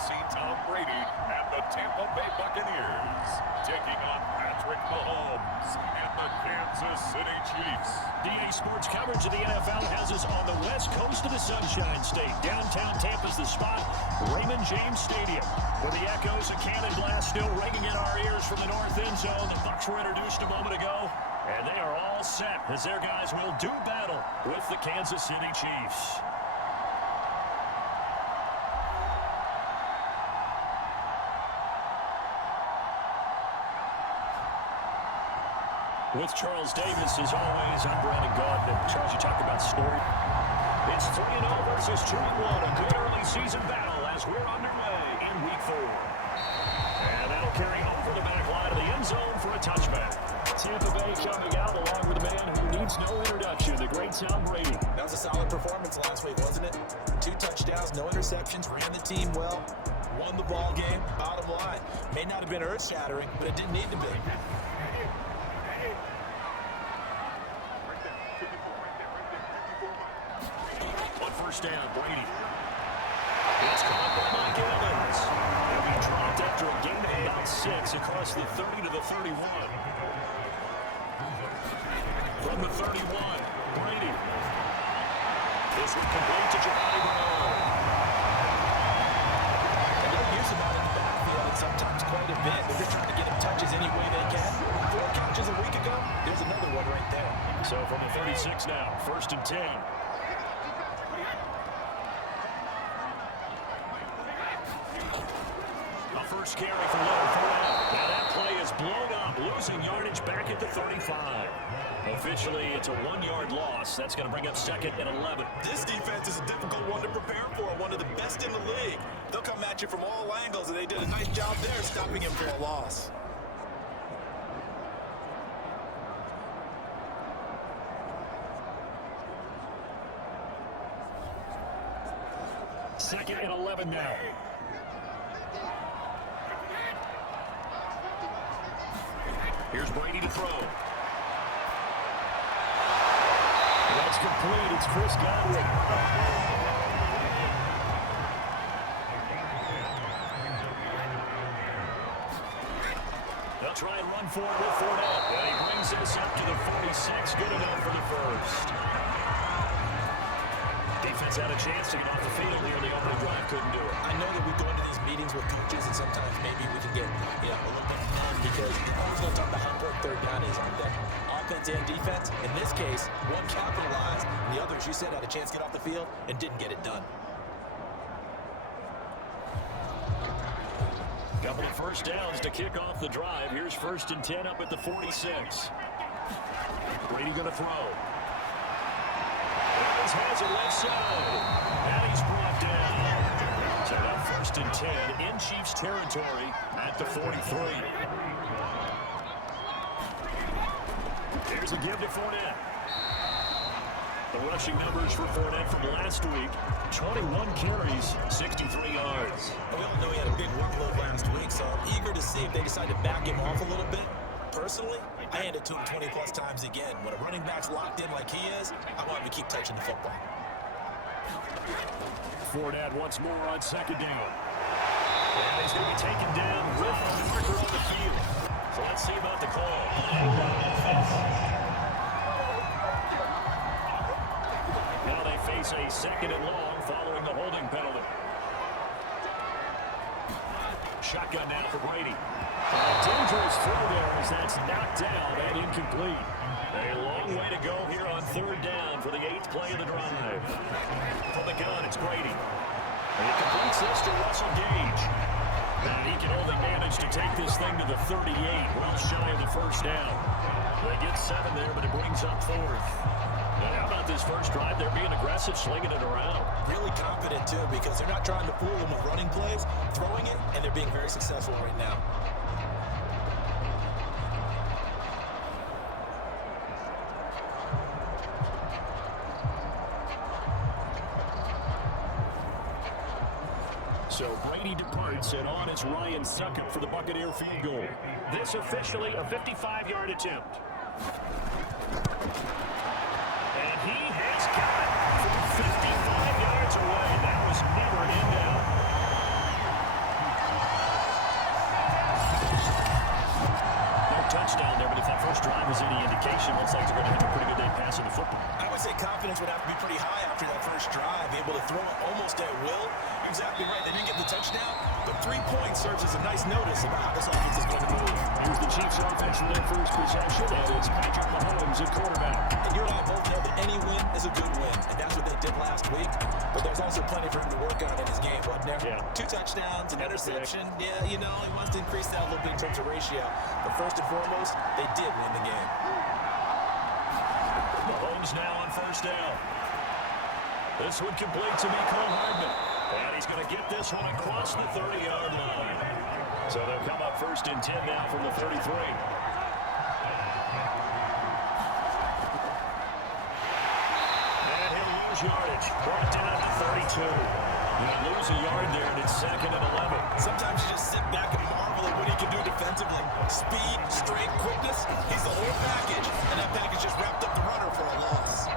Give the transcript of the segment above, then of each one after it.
see Tom Brady and the Tampa Bay Buccaneers taking on Patrick Mahomes and the Kansas City Chiefs. DA Sports coverage of the NFL has us on the west coast of the Sunshine State. Downtown Tampa's the spot, Raymond James Stadium. With the echoes of cannon blast still ringing in our ears from the north end zone, the Bucs were introduced a moment ago, and they are all set as their guys will do battle with the Kansas City Chiefs. With Charles Davis, as always, I'm Brandon Gaudin. Charles, you talk about story. It's 3-0 versus 2-1, a good early season battle as we're underway in Week 4. And that'll carry over the back line of the end zone for a touchback. Tampa Bay coming out along with a man who needs no introduction, the great Tom Brady. That was a solid performance last week, wasn't it? 2 touchdowns, no interceptions, ran the team well, won the ball game. Bottom line, may not have been earth-shattering, but it didn't need to be. First down, Brady. It's caught by Mike Evans. They'll be dropped after a gain of about 6 across the 30 to the 31. From the 31, Brady. This one complete to Jahadi Brown. And they'll use him out in the backfield and sometimes quite a bit. They're just trying to get him touches any way they can. 4 catches a week ago, there's another one right there. So from the 36 now, 1st and 10. First carry for Leonard Fournette. Now that play is blown up, losing yardage back at the 35. Officially, it's a 1-yard loss. That's going to bring up 2nd and 11. This defense is a difficult one to prepare for, one of the best in the league. They'll come at you from all angles, and they did a nice job there stopping him for a loss. Second and 11 now. Here's Brady to throw. That's complete. It's Chris Godwin. They'll try and run for it with Fournette. And he brings us up to the 46. Good enough for the first. Defense had a chance to get off the field here. The opening drive couldn't do it. I know that we go into these meetings with coaches, and sometimes maybe we can get a little bit mad because we're always going to talk about how important 3rd down is. Offense and defense. In this case, one capitalized, and the other, as you said, had a chance to get off the field and didn't get it done. Couple of first downs to kick off the drive. Here's 1st and 10 up at the 46. Brady going to throw. Has it left side. And he's brought down. So now 1st and 10 in Chiefs territory at the 43. There's a give to Fournette. The rushing numbers for Fournette from last week, 21 carries, 63 yards. We all know he had a big workload last week, so I'm eager to see if they decide to back him off a little bit. Personally, I hand it to him 20-plus times again. When a running back's locked in like he is, I want him to keep touching the football. Fournette once more on 2nd down. And he's going to be taken down with the marker on the field. So let's see about the call. Now they face a 2nd and long following the holding penalty. Shotgun now for Brady. A dangerous throw there as that's knocked down and incomplete. A long way to go here on 3rd down for the 8th play of the drive. From the gun, it's Brady. And he completes this to Russell Gage. And he can only manage to take this thing to the 38, well shy of the 1st down. They get 7 there, but it brings up 4th. And how about this first drive? They're being aggressive, slinging it around. Really confident, too, because they're not trying to fool them with running plays, throwing it, and they're being very successful right now. So Brady departs, and on is Ryan Succop for the Buccaneer field goal. This officially a 55-yard attempt. And he has got it from 55 yards away. That was never an in down. would have to be pretty high after that first drive, able to throw it almost at will. You're exactly right. They didn't get the touchdown, but 3 points serves as a nice notice about how this offense is going to move. Here's the Chiefs offense for their first possession, and it's Patrick Mahomes at quarterback. And you and I both know that any win is a good win, and that's what they did last week. But there's also plenty for him to work on in his game, wasn't there? Yeah. 2 touchdowns, an interception. Yeah, you know, he wants to increase that a little bit in terms of ratio. But first and foremost, they did win the game. Mahomes now on first down. This one complete to Mecole Hardman. And he's going to get this one across the 30-yard line. So they'll come up first and 10 now from the 33. And he'll lose yardage. Brought down to 32. He'll lose a yard there, and it's 2nd and 11. Sometimes you just sit back and marvel at what he can do defensively. Speed, strength, quickness. He's the whole package, and that package just wrapped up the runner for a loss.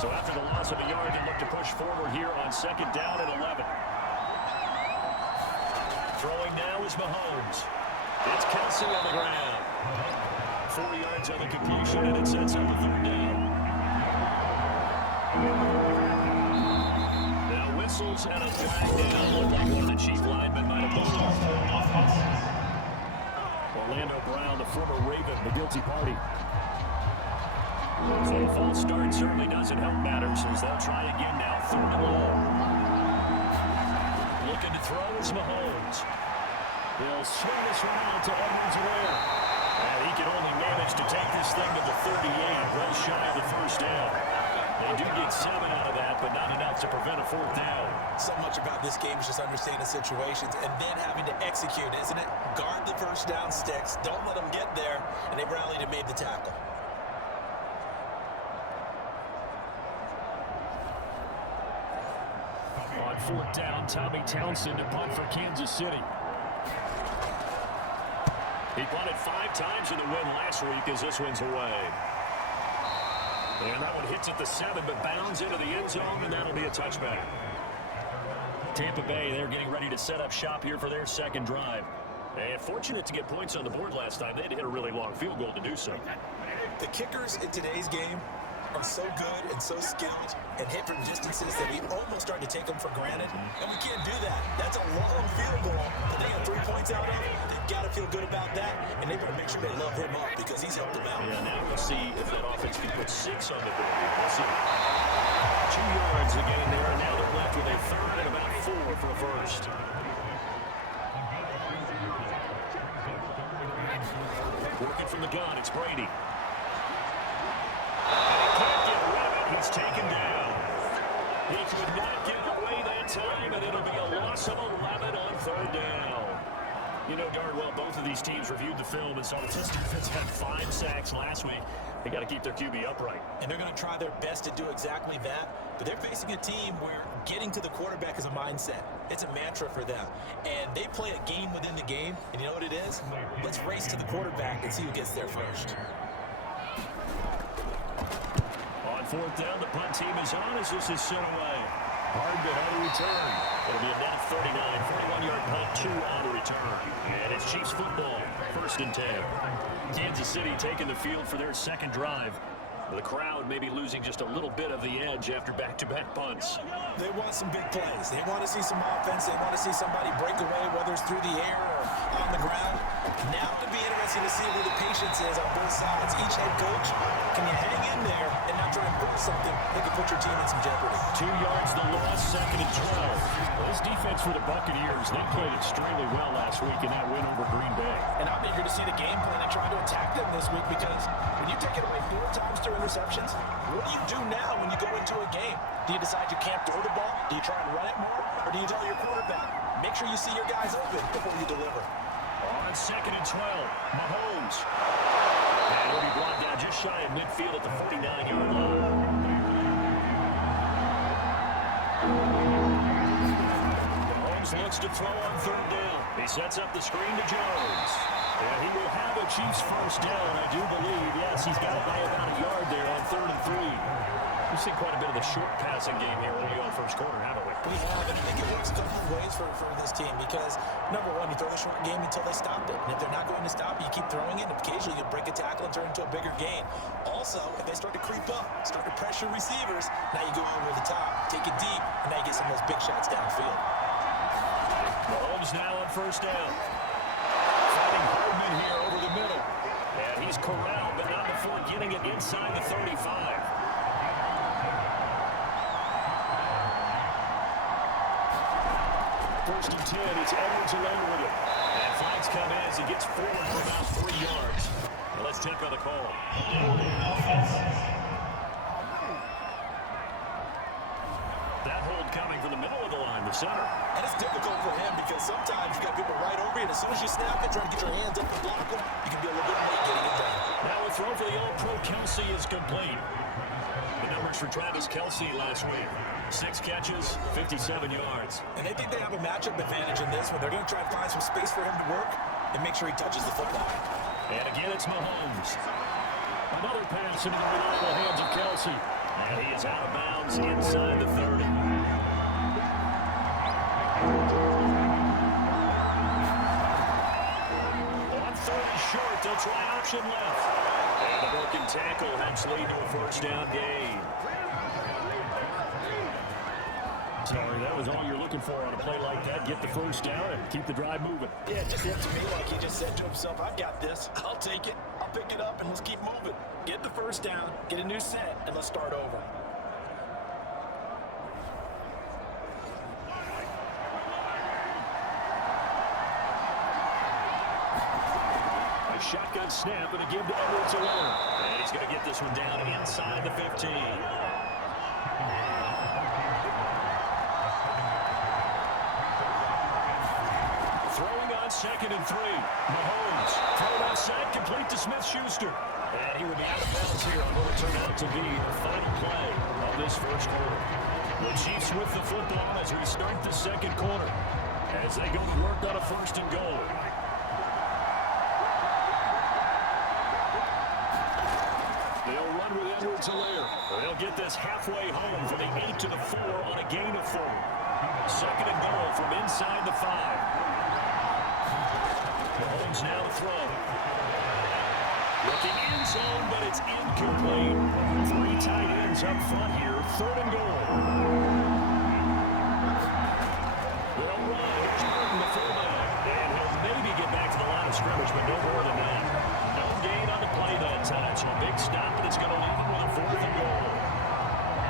So after the loss of a yard, they look to push forward here on 2nd down and 11. Throwing now is Mahomes. It's Kelsey on the ground. 4 yards on the completion, and it sets up a 3rd down. Now whistles and a flag down. Looked like one of the chief linemen might have moved off. Orlando Brown, the former Raven, the guilty party. So a false start certainly doesn't help matters as they'll try again now. 3rd and long. Looking to throw is Mahomes. He'll swing this one out to Edwards-Helaire. And he can only manage to take this thing to the 38, well shy of the first down. They do get 7 out of that, but not enough to prevent a 4th down. So much about this game is just understanding situations and then having to execute, isn't it? Guard the first down sticks. Don't let them get there. And they rallied and made the tackle. On 4th down, Tommy Townsend to punt for Kansas City. He punted 5 times in the win last week as this one's away. And that one hits at the 7, but bounds into the end zone, and that'll be a touchback. Tampa Bay, they're getting ready to set up shop here for their 2nd drive. And fortunate to get points on the board last time. They had to hit a really long field goal to do so. The kickers in today's game are so good and so skilled and hit from distances that we almost start to take them for granted. And we can't do that. That's a long field goal that they have 3 points out of. They've got to feel good about that, and they better make sure they love him up because he's helped them out. Yeah, now we'll see if that offense can put 6 on the board. We'll see. 2 yards again there, and now they're left with a 3rd and about 4 for a first. Working from the gun, it's Brady. He's taken down. He could not get away that time, and it'll be a loss of 11 on 3rd down. You know darn well both of these teams reviewed the film and saw the test defense had 5 sacks last week. They got to keep their QB upright. And they're going to try their best to do exactly that. But they're facing a team where getting to the quarterback is a mindset. It's a mantra for them. And they play a game within the game. And you know what it is? Let's race to the quarterback and see who gets there first. On 4th down, the punt team is on as this is sent away. Hardman on the return. It'll be a net 39, 41-yard punt, 2 on the return. And it's Chiefs football, 1st and 10. Kansas City taking the field for their 2nd drive. The crowd may be losing just a little bit of the edge after back-to-back punts. They want some big plays. They want to see some offense. They want to see somebody break away, whether it's through the air or on the ground. Now it'll be interesting to see where the patience is on both sides. Each head coach, can you hang in there and not try and pull something that can put your team in some jeopardy? 2 yards the loss, 2nd and 12. Well, this defense for the Buccaneers, they played extremely well last week in that win over Green Bay. And I'm eager to see the game plan and try to attack them this week because when you take it away 4 times through interceptions, what do you do now when you go into a game? Do you decide you can't throw the ball? Do you try and run it more? Or do you tell your quarterback, make sure you see your guys open before you deliver? On 2nd and 12, Mahomes. And he'll be brought down just shy of midfield at the 49-yard line. Mahomes looks to throw on 3rd down. He sets up the screen to Jones. And he will have a Chiefs first down, I do believe. Yes, he's got it by about a yard there on 3rd and 3. We've seen quite a bit of the short passing game here early on first quarter, haven't we? We have, and I think it works a couple of ways for this team because, number one, you throw the short game until they stop it. And if they're not going to stop it, you keep throwing it, and occasionally you break a tackle and turn it into a bigger gain. Also, if they start to creep up, start to pressure receivers, now you go over the top, take it deep, and now you get some of those big shots downfield. Mahomes now on first down. Fighting Hardman here over the middle. And he's corralled, but not before getting it inside the 35. First and 10, it's Edwards-Helaire with it. And flags come in as he gets forward for about 3 yards. Well, let's take on the call. That hold coming from the middle of the line, the center. And it's difficult for him because sometimes you got people right over you, and as soon as you snap it, try to get your hands up and block them, you can be a little bit late getting it done. Now a throw for the All-Pro Kelsey is complete. The numbers for Travis Kelsey last week. 6 catches, 57 yards. And they think they have a matchup advantage in this one. They're going to try to find some space for him to work and make sure he touches the football. And again, it's Mahomes. Another pass into the reliable hands of Kelsey. And he is out of bounds inside the 30. On third and short, they'll try option left. And the broken tackle helps lead to a first down gain. Sorry, that was all you're looking for on a play like that. Get the first down and keep the drive moving. Yeah, it just looked to me like he just said to himself, I've got this. I'll take it. I'll pick it up, and let's keep moving. Get the first down, get a new set, and let's start over. A shotgun snap and a give to Edwards-Helaire. And he's going to get this one down inside the 15. Second and 3. Mahomes thrown outside, complete to Smith-Schuster. And he will be out of bounds here on what will turn out to be the final play of this first quarter. The Chiefs with the football as we start the second quarter. As they go to work on a first and goal. They'll run with Edwards-Helaire. They'll get this halfway home from the 8 to the 4 on a gain of 4. Second and goal from inside the 5. Mahomes now to throw. Looking end zone, but it's incomplete. 3 tight ends up front here. Third and goal. They'll run. Here's Burton, the fullback. And he'll maybe get back to the line of scrimmage, but no more than that. No gain on the play that time. So a big stop, but it's going to leave him with a 4th and goal.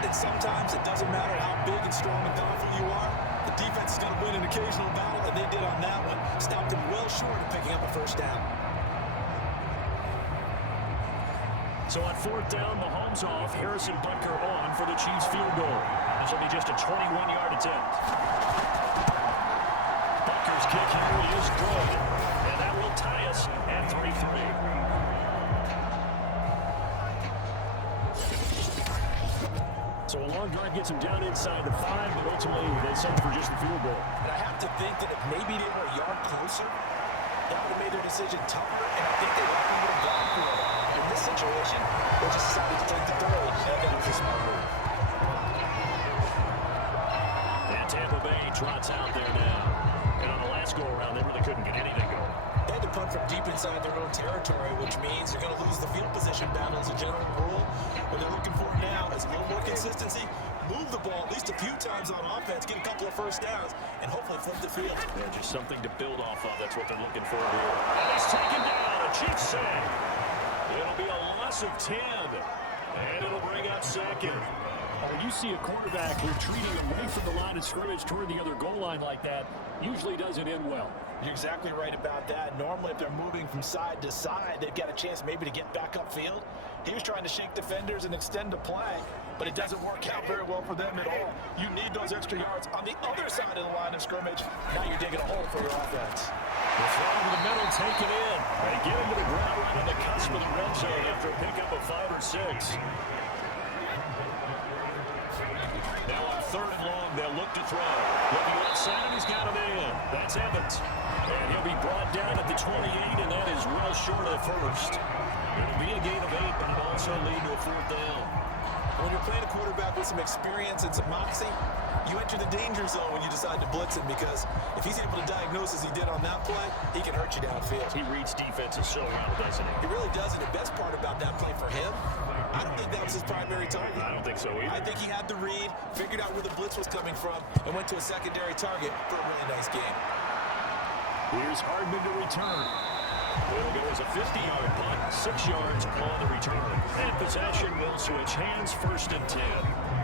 And sometimes it doesn't matter how big and strong and powerful you are. The defense is going to win an occasional battle, and they did on that one. Stopped them well short of picking up a first down. So on 4th down, Mahomes off, Harrison Butker on for the Chiefs field goal. This will be just a 21-yard attempt. Butker's kick here is good, and that will tie us at 3-3. So a long drive gets him down inside the 5, but ultimately they settle for just the field goal. And I have to think that if maybe they were a yard closer, that would have made their decision tougher, and I think they likely would have gone for it. In this situation, they just decided to take the throw, and that was a smart move. And Tampa Bay trots out there now. And on the last go-around, they really couldn't get anything going. They had to punt from deep inside their own territory, which means they're going to lose the field position battle as a general rule. What they're looking for now is a little more consistency, move the ball at least a few times on offense, get a couple of first downs, and hopefully flip the field. Yeah, just something to build off of. That's what they're looking for here. And he's taken down. A Chiefs sack. It'll be a loss of 10, and it'll bring up second. When you see a quarterback retreating away from the line of scrimmage toward the other goal line like that, usually doesn't end well. You're exactly right about that. Normally, if they're moving from side to side, they've got a chance maybe to get back upfield. He was trying to shake defenders and extend the play, but it doesn't work out very well for them at all. You need those extra yards on the other side of the line of scrimmage. Now you're digging a hole for your offense. The throw to the middle, taken in. They get him to the ground right on the cusp of the red zone after a pickup of 5 or 6. Now on 3rd and long, they'll look to throw. Looking outside, he's got a man. That's Evans. And he'll be brought down at the 28, and that is well short of the first. It'll be a gain of 8, but it'll also lead to a 4th down. When you're playing a quarterback with some experience and some moxie, you enter the danger zone when you decide to blitz him, because if he's able to diagnose as he did on that play, he can hurt you downfield. He reads defenses so well, doesn't he? He really does, and the best part about that play for him, I don't think that was his primary target. I don't think so either. I think he had the read, figured out where the blitz was coming from, and went to a secondary target for a really nice game. Here's Hardman to return. Will go as a 50-yard punt, 6 yards on the return. And possession will switch hands, 1st and 10.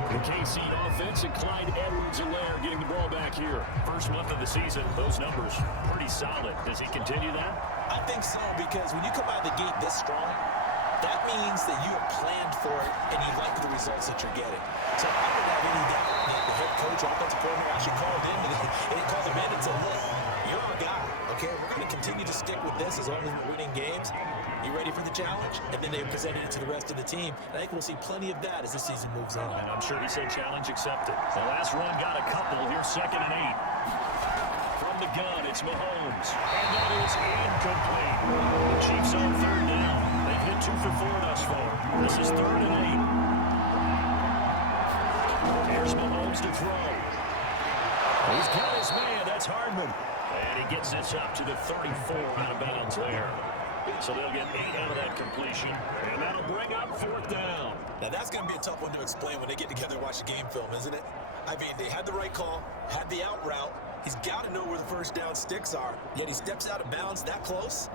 The KC offense and Clyde Edwards-Helaire getting the ball back here. First month of the season, those numbers pretty solid. Does he continue that? I think so, because when you come out of the gate this strong, that means that you have planned for it and you like the results that you're getting. So I don't have any doubt that the head coach, offensive coordinator, actually called him in and said, look, you're our guy, okay? We're going to continue to stick with this as long as we're winning games. You ready for the challenge? And then they presented it to the rest of the team. I think we'll see plenty of that as the season moves on. And I'm sure he said challenge accepted. The last run got a couple. Here's 2nd and 8. From the gun, it's Mahomes. And that is incomplete. The Chiefs on 3rd down. They've hit 2 for 4 thus far. This is 3rd and 8. Here's Mahomes to throw. He's got his man. That's Hardman. And he gets this up to the 34 out of bounds there. So they'll get 8 out of that completion, and that'll bring up 4th down. Now that's going to be a tough one to explain when they get together and watch the game film, isn't it? I mean, they had the right call, had the out route. He's got to know where the 1st down sticks are, yet he steps out of bounds that close.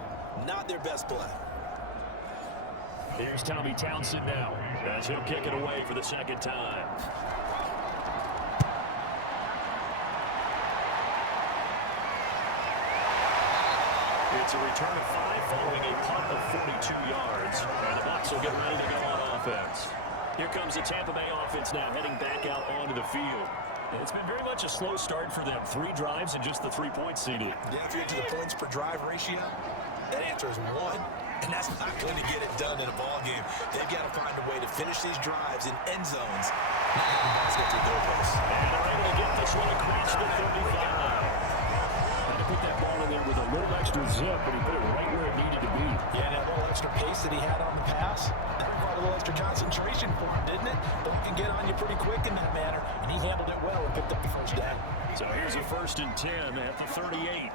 Not their best play. Here's Tommy Townsend now, as he'll kick it away for the 2nd time. It's a return of 5 following a punt of 42 yards. And the Bucs will get ready to go on offense. Here comes the Tampa Bay offense now heading back out onto the field. It's been very much a slow start for them. 3 drives and just the 3-point CD. Yeah, if you're into the points per drive ratio, that answer is 1. And that's not going to get it done in a ball game. They've got to find a way to finish these drives in end zones. Not having balls get to the goalposts. And they're able to get this one across the 35. Put that ball in there with a little extra zip, but he put it right where it needed to be. Yeah, that little extra pace that he had on the pass, that brought a little extra concentration for him, didn't it? But he can get on you pretty quick in that manner, and he handled it well and picked up the 1st down. So here's a 1st and 10 at the 38.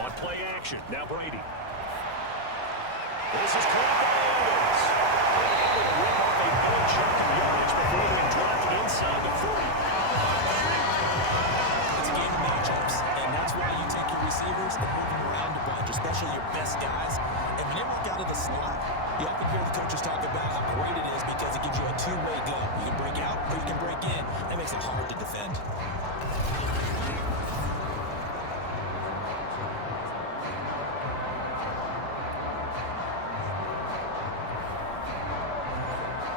On play action, now Brady. This is caught by Evans. Able to rip off a good chunk of yardage before being dropped inside the 40. That's why you take your receivers and move them around a bunch, especially your best guys. And when they walk out of the slot, you often hear the coaches talk about how great it is because it gives you a 2-way go. You can break out or you can break in. That makes it hard to defend.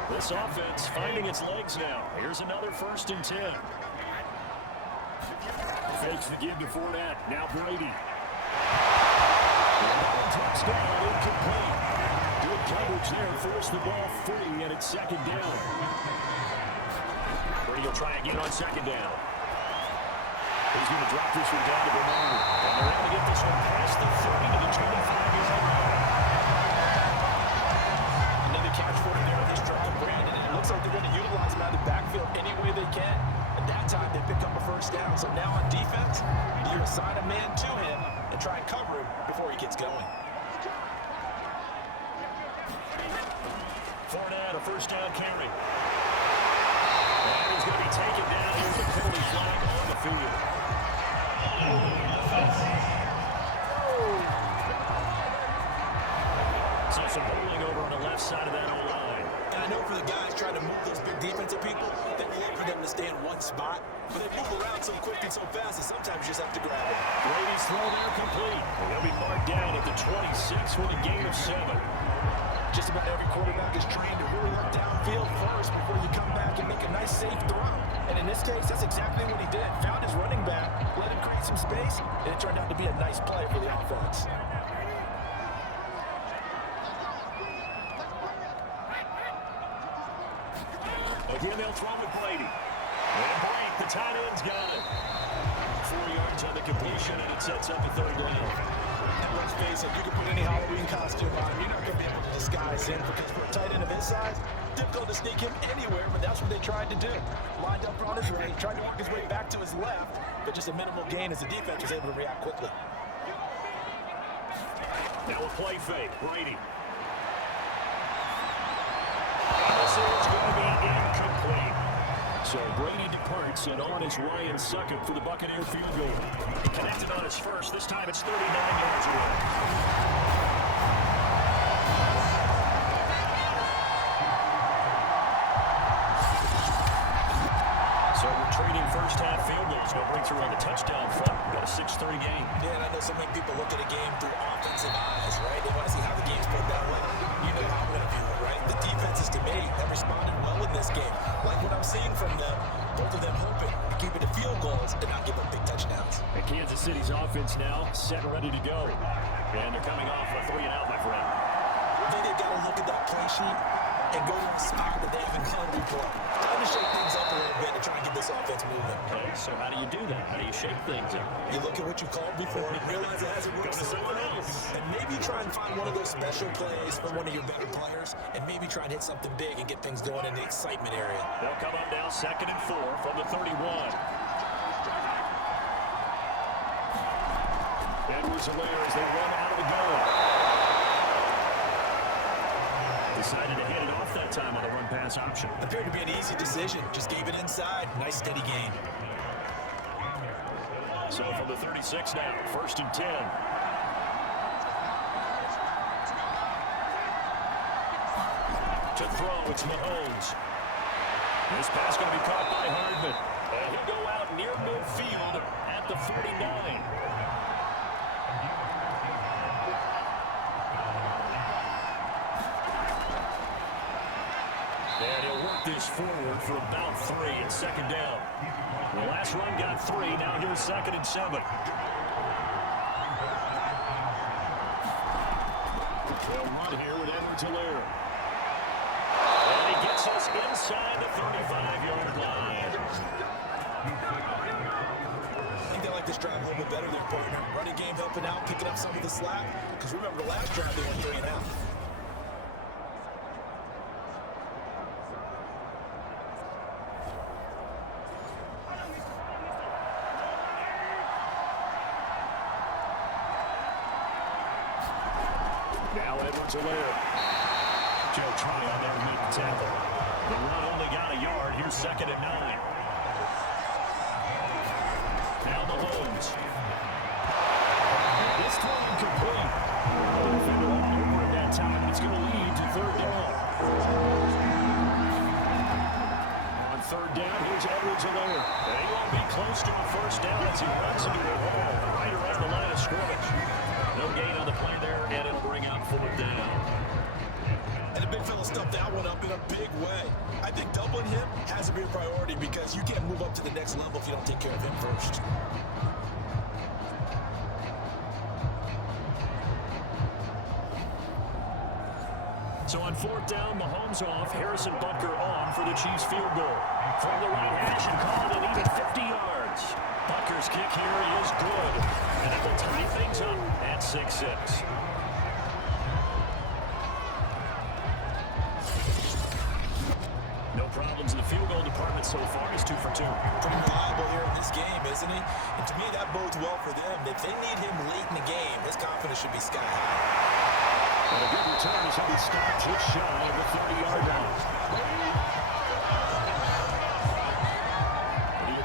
This offense finding its legs now. Here's another 1st and 10. Fakes the give before that. Now Brady. Touchdown, incomplete. Good coverage there. Force the ball free, and it's 2nd down. Brady will try again on 2nd down. He's going to drop this one down to Bernard. And they're able to get this one past the 30 to the 25-yard line. Another catch for him there with this trial, Brandon. And it looks like they're going to utilize him out of the backfield any way they can. That time they pick up a 1st down. So now on defense, you assign a man to him and try and cover him before he gets going. Fournette, a 1st down carry. And he's going to be taken down. Here's a penalty flag on the field. So some holding over on the left side of that O-line. And I know for the guys trying to move those big defensive people, they would love for them to stay in one spot, but they move around so quick and so fast that sometimes you just have to grab them. Brady's throw there complete. He'll be marked down at the 26 for the gain of 7. Just about every quarterback is trained to really look downfield first before you come back and make a nice, safe throw. And in this case, that's exactly what he did. Found his running back, let him create some space, and it turned out to be a nice play for the offense. Again, they'll throw with Brady. And break, the tight end's got it. 4 yards on the completion, and it sets up a 3rd down. And let's face face it, you can put any Halloween costume on. You're not going to be able to disguise him because for a tight end of his size, difficult to sneak him anywhere, but that's what they tried to do. Lined up on his right, tried to work his way back to his left, but just a minimal gain as the defense was able to react quickly. Now a play fake, Brady. And this is going to be incomplete. So Brady departs, and on is Ryan Succop for the Buccaneer field goal. He connected on his first. This time it's 39 yards away. So retreating first half field goals. No breakthrough on the touchdown front. Got a 6-3 game. Yeah, and I know so many people look at a game through offensive eyes, right? They want to see how the game's played that way. You know how I'm going to view it, right? The defenses, to me, have responded well in this game. Like what I'm seeing from them, both of them hoping to keep it to field goals and not give up big touchdowns. And Kansas City's offense now set and ready to go. And they're coming off a 3-and-out, my friend. Then they've got to look at that play sheet and go to a spot that they haven't done before. Trying to shake things up a little bit to try and get this offense moving. Okay, so how do you do that? How do you shake things up? You look at what you called before, realize it hasn't worked so well, and maybe try and find one of those special plays from one of your better players, and maybe try and hit something big and get things going in the excitement area. They'll come up now 2nd and 4 from the 31. Edwards-Helaire as they run out of the goal. Decided to hit it off that time on the run-pass option. Appeared to be an easy decision. Just gave it inside. Nice steady gain. So from the 36 now, 1st and 10. To throw, it's Mahomes. This pass going to be caught by Hardman. And he'll go out near midfield at the 49. And he'll work this forward for about 3 and 2nd down. The last run got 3, now here's 2nd and 7. They'll run here with Edwards-Helaire. And he gets us inside the 35-yard line. I think they like this drive a little bit better than partner. Running game helping out, picking up some of the slack. Because remember, the last drive they went 3 and out. Now Edwards-Helaire. Joe Tryon there to make the tackle. The run only got a yard. Here's 2nd and 9. Now Mahomes. This throw incomplete. The defender all over at that time. It's going to lead to 3rd down. On 3rd down, here's Edwards-Helaire. They won't be close to a 1st down as he runs into the wall right around the line of scrimmage. No gain on the play there, and it'll bring out 4th down. And the big fella stuffed that one up in a big way. I think doubling him has to be a priority because you can't move up to the next level if you don't take care of him first. So on 4th down, Mahomes off, Harrison Butker on for the Chiefs field goal. From the right hash and called it even 50 yards. Butker's kick here is good, and it will tie things up at 6-6. No problems in the field goal department so far. He's 2 for 2. Pretty reliable here in this game, isn't he? And to me, that bodes well for them. If they need him late in the game, his confidence should be sky high. And a good return as he stopped just shy of the 30-yard line.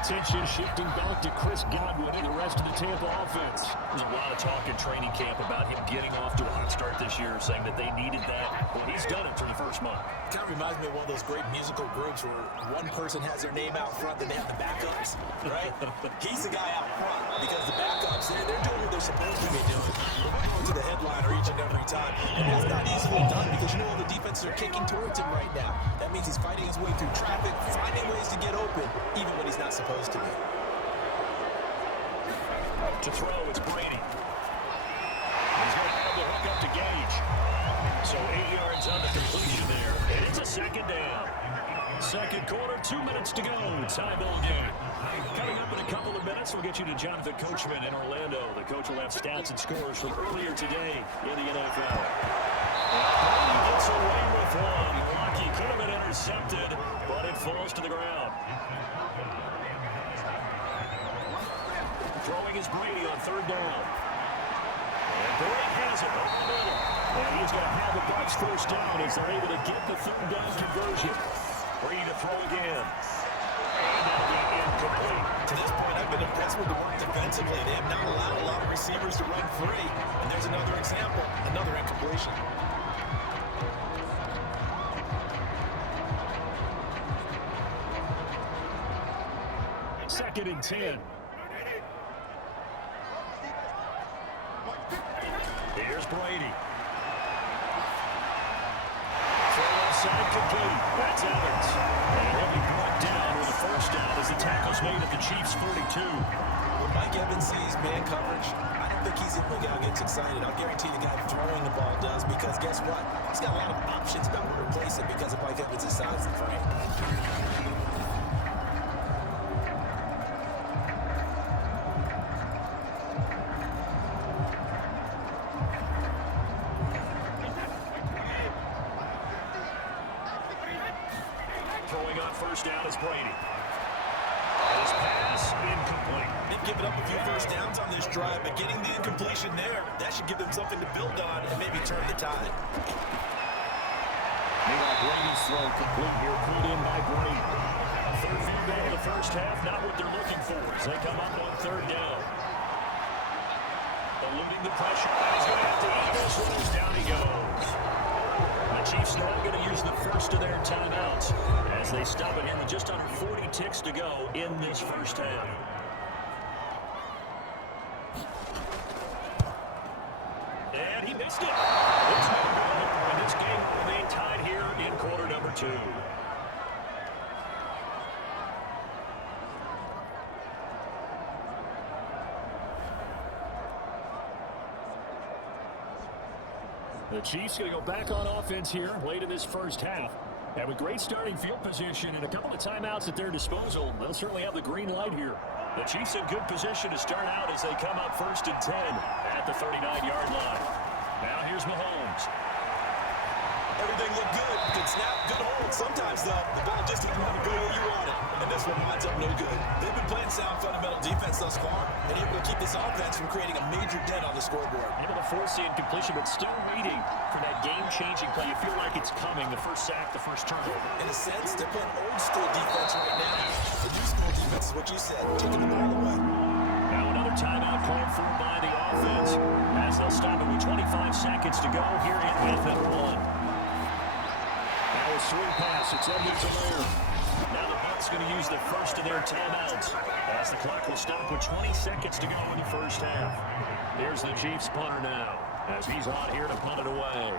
Attention shifting back to Chris Godwin and the rest of the Tampa offense. There's a lot of talk in training camp about him getting off to a hot start this year, saying that they needed that. Well, he's done it for the first month. Kind of reminds me of one of those great musical groups where one person has their name out front, then they have the backups, right? He's the guy out front because the backups, they're doing what they're supposed to be doing. They're to the headliner each and every time. And that's not easily done because you know the defenses are kicking towards him right now. That means he's fighting his way through traffic, finding ways to get open, even when he's not supposed to be. To throw, it's Brady. He's going to have the hook up to Gage. So 8 yards on the completion there, and it's a 2nd down. Second quarter, 2 minutes to go. Tie ball game. Coming up in a couple of minutes, we'll get you to Jonathan Coachman in Orlando. The coach will have stats and scores from earlier today in the NFL. Brady gets away with one. Lucky could have been intercepted, but it falls to the ground. Throwing is Brady on third down. And Brady has it over the middle. And he's going to have the Bucs first down as they're able to get the third down conversion. Brady to throw again. And that'll be incomplete. To this point, I've been impressed with the work defensively. They have not allowed a lot of receivers to run free. And there's another example, another incompletion. Second and 10. Here's Brady. Throw inside complete. That's Evans. And he'll be brought down with a first down as the tackle's made at the Chiefs' 42. When Mike Evans sees man coverage, I don't think he's the guy who gets excited. I'll guarantee the guy throwing the ball does, because guess what? He's got a lot of options about where to place it because of Mike Evans' size and frame. First down is Brady. His pass incomplete. They've given up a few first downs on this drive, but getting the incompletion there, that should give them something to build on and maybe turn the tide. Meanwhile, Brady's throw complete here, put in by Brady. Third field goal of the first half, not what they're looking for as they come up on third down. Eluding the pressure. He's going to have to eat this one as down he goes. The Chiefs now going to use the first of their timeouts as they stop it in with just under 40 ticks to go in this first half. And he missed it. It's no good. And this game will remain tied here in quarter number 2. The Chiefs going to go back on offense here late in this first half. And with great starting field position and a couple of timeouts at their disposal, they'll certainly have the green light here. The Chiefs in good position to start out as they come up first and 10 at the 39-yard line. Now here's Mahomes. Everything looked good. Good snap, good hold. Sometimes, though, the ball just didn't want to go where you want it. And this one winds up no good. They've been playing sound fundamental defense thus far, and able to keep this offense from creating a major dent on the scoreboard. Able to force the incompletion, but still waiting for that game-changing play. You feel like it's coming, the first sack, the first turnover. In a sense, they're playing old-school defense right now. The new-school defense is what you said, taking the ball away. Now another timeout called for by the offense as they'll stop it with 25 seconds to go here in half number 1. Now a swing pass. It's Edmonds to Lair. Now the Bucs going to use the first of their timeouts as the clock will stop with 20 seconds to go in the first half. Here's the Chiefs punter now as he's on here to punt it away.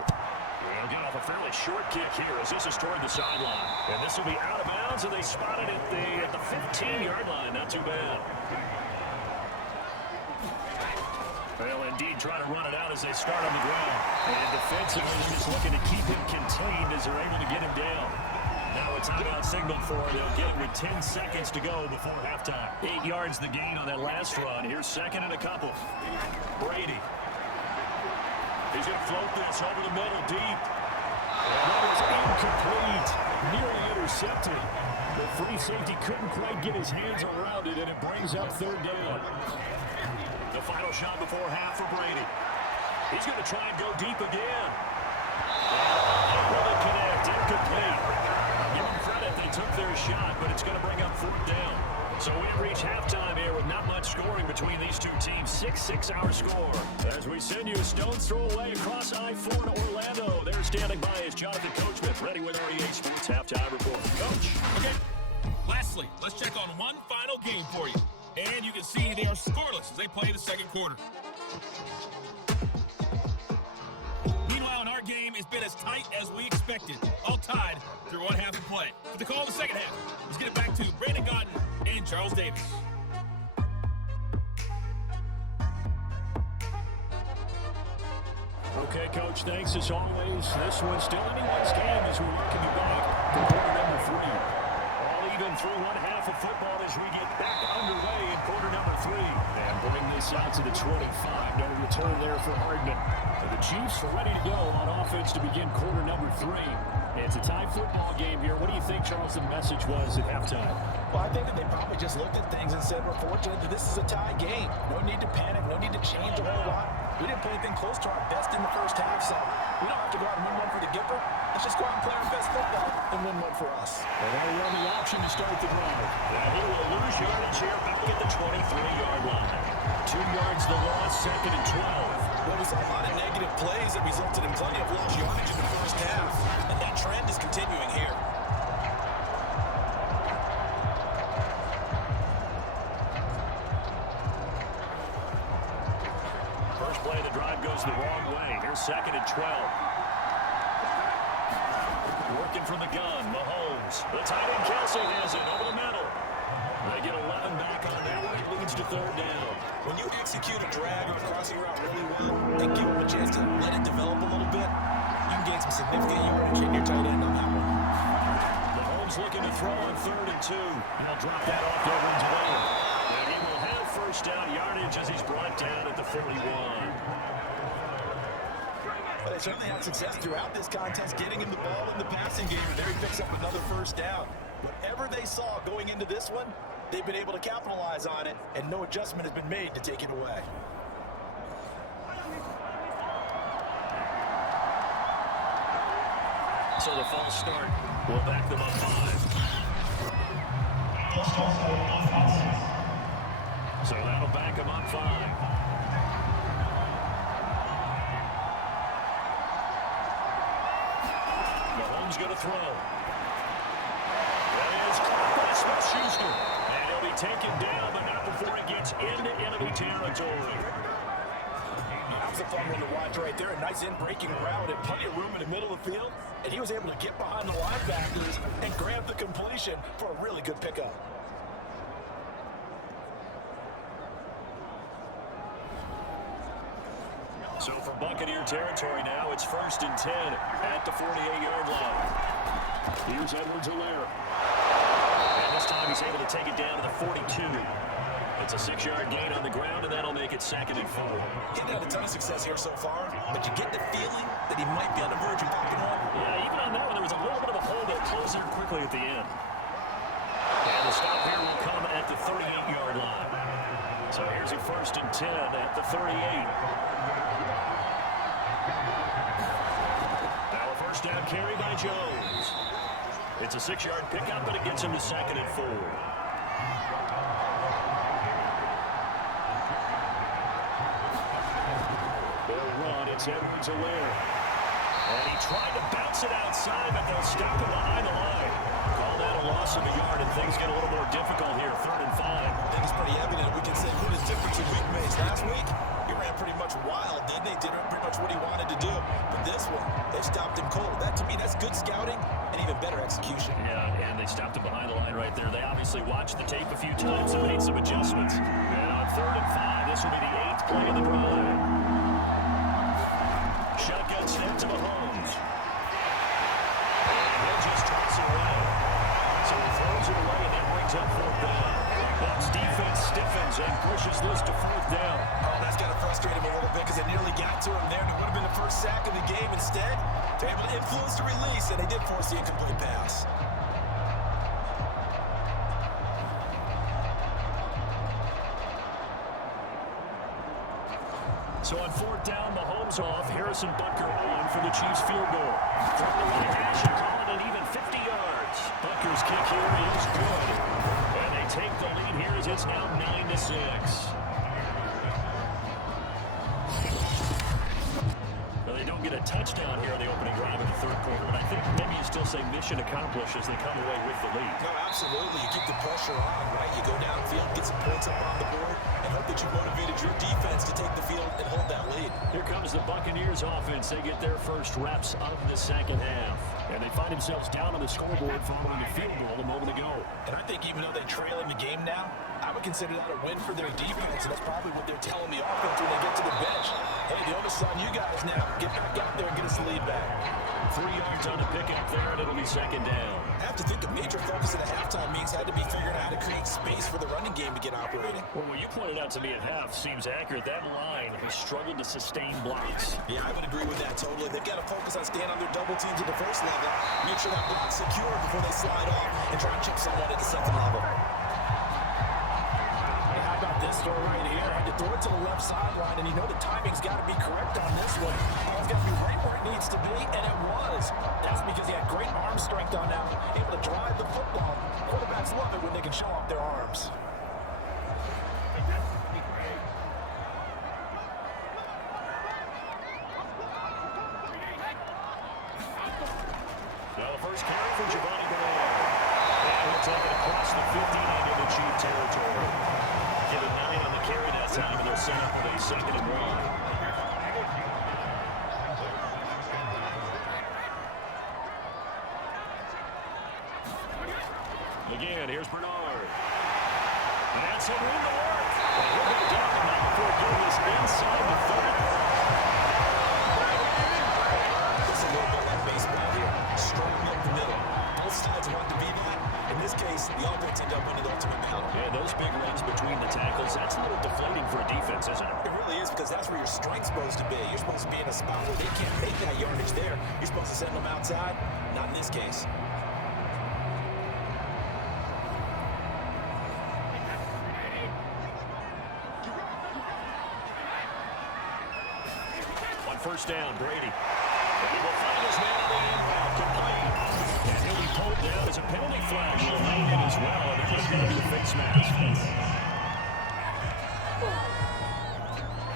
He'll get off a fairly short kick here as this is toward the sideline. And this will be out of bounds, and they spot it at the 15-yard line. Not too bad. They'll indeed try to run it out as they start on the ground. And defensively, just looking to keep him contained as they're able to get him down. Now a timeout signal for him. They'll get it with 10 seconds to go before halftime. 8 yards the gain on that last run. Here's second and a couple. Brady. He's going to float this over the middle deep. And that is incomplete. Nearly intercepted. The free safety couldn't quite get his hands around it, and it brings up third down. The final shot before half for Brady. He's going to try and go deep again. Will it connect? Incomplete. Give them credit, they took their shot, but it's going to bring up fourth down. So we reach halftime here with not much scoring between these two teams. 6-6 our score. As we send you a stone's throw away across I-4 to Orlando. There standing by is Jonathan Coachman, ready with our EA Sports halftime report. Coach. Okay. Lastly, let's check on one final game for you. And you can see they are scoreless as they play the second quarter. Meanwhile, in our game, it's been as tight as we expected. All tied through one half of play. But the call of the second half, let's get it back to Brandon Gaudin and Charles Davis. Okay, Coach, thanks as always. This one's still anyone's game as we welcome you back to quarter number 3. All even through one half of football as we get back underway in quarter number 3. And bring this out to the 25. No return there for Hardman. And the Chiefs are ready to go on offense to begin quarter number 3. It's a tie football game here. What do you think, Charles, the message was at halftime? Well, I think that they probably just looked at things and said, we're fortunate that this is a tie game. No need to panic. No need to change a whole lot. We didn't play anything close to our best in the first half, so we don't have to go out and win one for the Gipper. Let's just go out and play our best football and win one for us. And they'll run the option to start the drive. And he will lose yardage here back at the 23-yard line. 2 yards the loss, second and 12. Well, we saw a lot of negative plays that resulted in plenty of lost yardage in the first half, and that trend is continuing here. First play of the drive goes the wrong way. Here's second and 12. Working from the gun, Mahomes. The tight end Kelsey has it over the middle. They get 11 back on that one. It leads to third down. When you execute a drag or a crossing route really well and give them a chance to let it develop a little bit, you can gain some significant yardage in your tight end on that one. Mahomes looking to throw on third and 2. And they'll drop that off to Owens Williams. And he will have first down yardage as he's brought down at the 41. But they certainly had success throughout this contest getting him the ball in the passing game, and there he picks up another first down. Whatever they saw going into this one, they've been able to capitalize on it, and no adjustment has been made to take it away. So the false start will back them up 5. So that'll back them up 5. Mahomes going to throw. That is caught by Smith-Schuster. And he'll be taken down, but not before he gets into enemy territory. That was a fun one to watch right there. A nice in-breaking route and plenty of room in the middle of the field. And he was able to get behind the linebackers and grab the completion for a really good pickup. So for Buccaneer territory now, it's first and 10 at the 48-yard line. Here's Edwards-Helaire. And this time he's able to take it down to the 42. It's a 6-yard gain on the ground, and that'll make it second and 4. He's had a ton of success here so far, but you get the feeling that he might be on the verge of backing up. Yeah, even on that one, there was a little bit of a hole that closed there quickly at the end. And the stop here will come at the 38-yard line. So here's a first and 10 at the 38. Now a first down carry by Jones. It's a 6-yard pickup, but it gets him to second and 4. They'll run. It's Edwards-Helaire. And he tried to bounce it outside, but they'll stop it behind the line. Call that a loss of a yard, and things get a little more difficult here, third and 5. I think it's pretty evident we can say what a difference a week makes. Last week, he ran pretty much wild, didn't he? Did pretty much what he wanted to do. But this one, they stopped him cold. That, to me, that's good scouting and even better execution. Yeah, and they stopped him behind the line right there. They obviously watched the tape a few times and made some adjustments. And on third and 5, this will be the 8th play of the drive. Shotgun snap to Mahomes. And he'll just toss it away. So he throws it away, and that brings up fourth down. Bucs defense stiffens and pushes this to fourth down. Oh, that's got to frustrate him a little bit because they nearly got to him there. It would have been the first sack of the game. Instead, they're able to influence the release, and they did force the incomplete pass. So on fourth down, Mahomes off. Harrison Butker on for the Chiefs field goal. From the right hash and call it an even 50 yards. Butker's kick here is good. And they take the lead here as it's now 9-6. Well, they don't get a touchdown here on the opening drive in the third quarter, but I think maybe you still say mission accomplished as they come away with the lead. No, absolutely. You keep the pressure on, right? You go downfield, get some points up on the board, and hope that you motivated your defense to take the field and hold that lead. Here comes the Buccaneers offense. They get their first reps of the second half. And they find themselves down on the scoreboard following the field goal a moment ago. And I think even though they trail in the game now, I I would consider that a win for their defense, and that's probably what they're telling the offense when they get to the bench. Hey, the onus is on you guys now. Get back out there and get us the lead back. 3 yards on the pickup there, and it'll be second down. I have to think a major focus at the halftime meetings had to be figuring out how to create space for the running game to get operating. Well, what you pointed out to me at half seems accurate. That line has struggled to sustain blocks. Yeah, I would agree with that totally. They've got to focus on staying on their double teams at the first level, make sure that block's secure before they slide off and try and chip someone at the second level. Hey, how about this throw right here? I had to throw it to the left sideline, and you know the timing's got to be correct on this one. It's got to be right where it needs to be, and it was. That's because he had great arm strength on that, able to drive the football. Quarterbacks love it when they can show off their arms. Now the first carry for Giovanni Bernard. And he'll take it across the 50 into the Chief territory. Get a 9 on the carry that time, and they'll set up with a 2nd and 1. Again, here's Bernard. And that's a win to work. He'll go down now for a goal is inside the 30. It's a little bit like baseball here. Strong up the middle. Both sides want to be that. In this case, the offense ended up winning the ultimate battle. Yeah, those big runs between the tackles, that's a little deflating for a defense, isn't it? It really is, because that's where your strength's supposed to be. You're supposed to be in a spot where they can't make that yardage there. You're supposed to send them outside. Not in this case. First down, Brady. And he will find his man on the inbound, complete. And he'll be pulled down as a penalty flag will remain in as well. And it's going to be a face mask.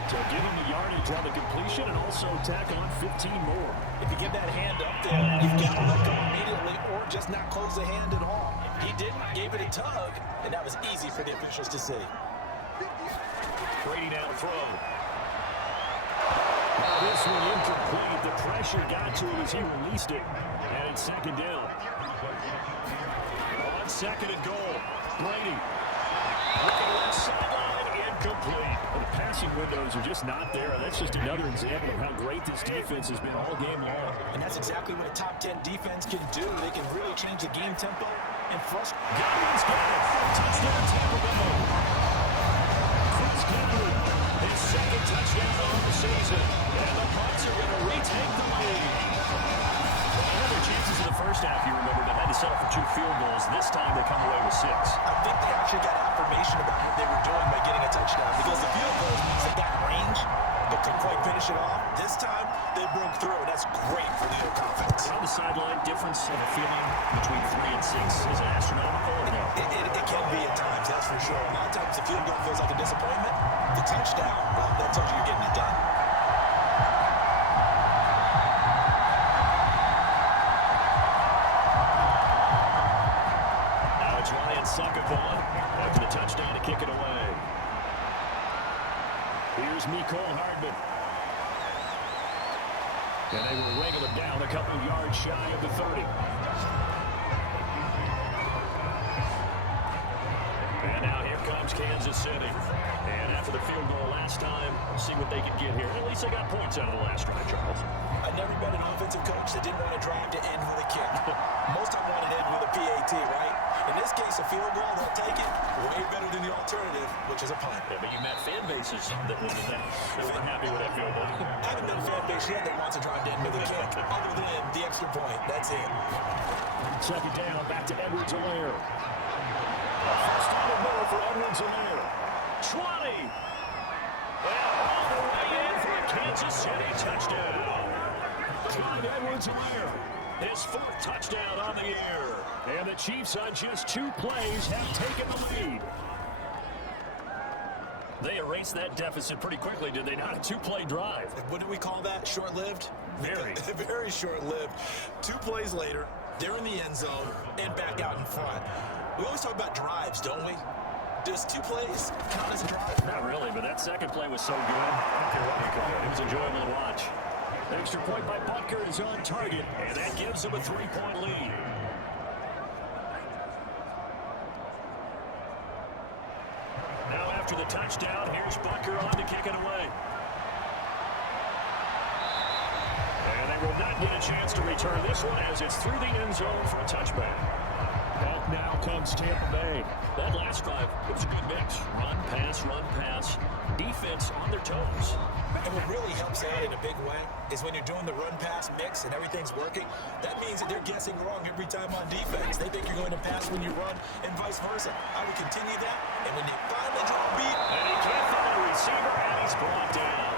So give him the yardage on the completion and also tack on 15 more. If you give that hand up there, you've got to let go immediately or just not close the hand at all. He didn't, gave it a tug, and that was easy for the officials to see. Brady now to throw. This one incomplete. The pressure got to him as he released it. And it's second down. On 2nd and goal. Brady. Looking left sideline. Incomplete. The passing windows are just not there. That's just another example of how great this defense has been all game long. And that's exactly what a top 10 defense can do. They can really change the game tempo and frustrate. Godwin's got it. Touchdown, Tampa Bay. Chris Godwin. His 2nd touchdown on the season. And the Bucs are going to retake the lead. They had their chances in the first half, you remember. They had to settle for 2 field goals. This time they come away with 6. I think they actually got affirmation about what they were doing by getting a touchdown, because the field goals means they got range, but couldn't quite finish it off. This time they broke through, and that's great for the Oak offense. On the sideline, difference of a feeling between 3 and 6 is it astronomical or no? It can be at times, that's for sure. A lot of times the field goal feels like a disappointment. The touchdown, well, that tells you you're getting it done. Now it's Ryan Succathon after the touchdown to kick it away. Here's Mecole Hardman. And they will wrangle it down a couple of yards shy of the 30. And now here comes Kansas City. And after the field goal last time, we'll see what they can get here. At least they got points out of the last drive, Charles. I never met an offensive coach that didn't want to drive to end with a kick. Most of them want to end with a PAT, right? In this case, a field goal, they'll take it. Way better than the alternative, which is a punt. Yeah, but you met fan bases that will do that. They were happy with that field goal. I haven't met a fan base yet that wants to drive to end with a kick, other than the extra point. That's it. Second down, back to Edwards-Helaire. First down and more for Edwards-Helaire. 20. And all the way in for a Kansas City touchdown. Clyde Edwards-Helaire, his 4th touchdown on the year. And the Chiefs on just 2 plays have taken the lead. They erased that deficit pretty quickly, did they not? A 2-play drive. What do we call that? Short-lived? Very. Very short-lived. 2 plays later, they're in the end zone and back out in front. We always talk about drives, don't we? Does 2 plays count as a drive? Not really, but that second play was so good. I don't care what you call it. It was enjoyable to watch. The extra point by Butker is on target, and that gives them a 3-point lead. after the touchdown. Here's Bucker on to kick it away. And they will not get a chance to return this one as it's through the end zone for a touchback. Back now comes Tampa Bay. That last drive was a good mix. Run, pass, defense on their toes. And what really helps out in a big way is when you're doing the run-pass mix and everything's working, that means that they're guessing wrong every time on defense. They think you're going to pass when you run and vice versa. I would continue that, and when you finally draw a beat... And he can't find a receiver, and he's brought down.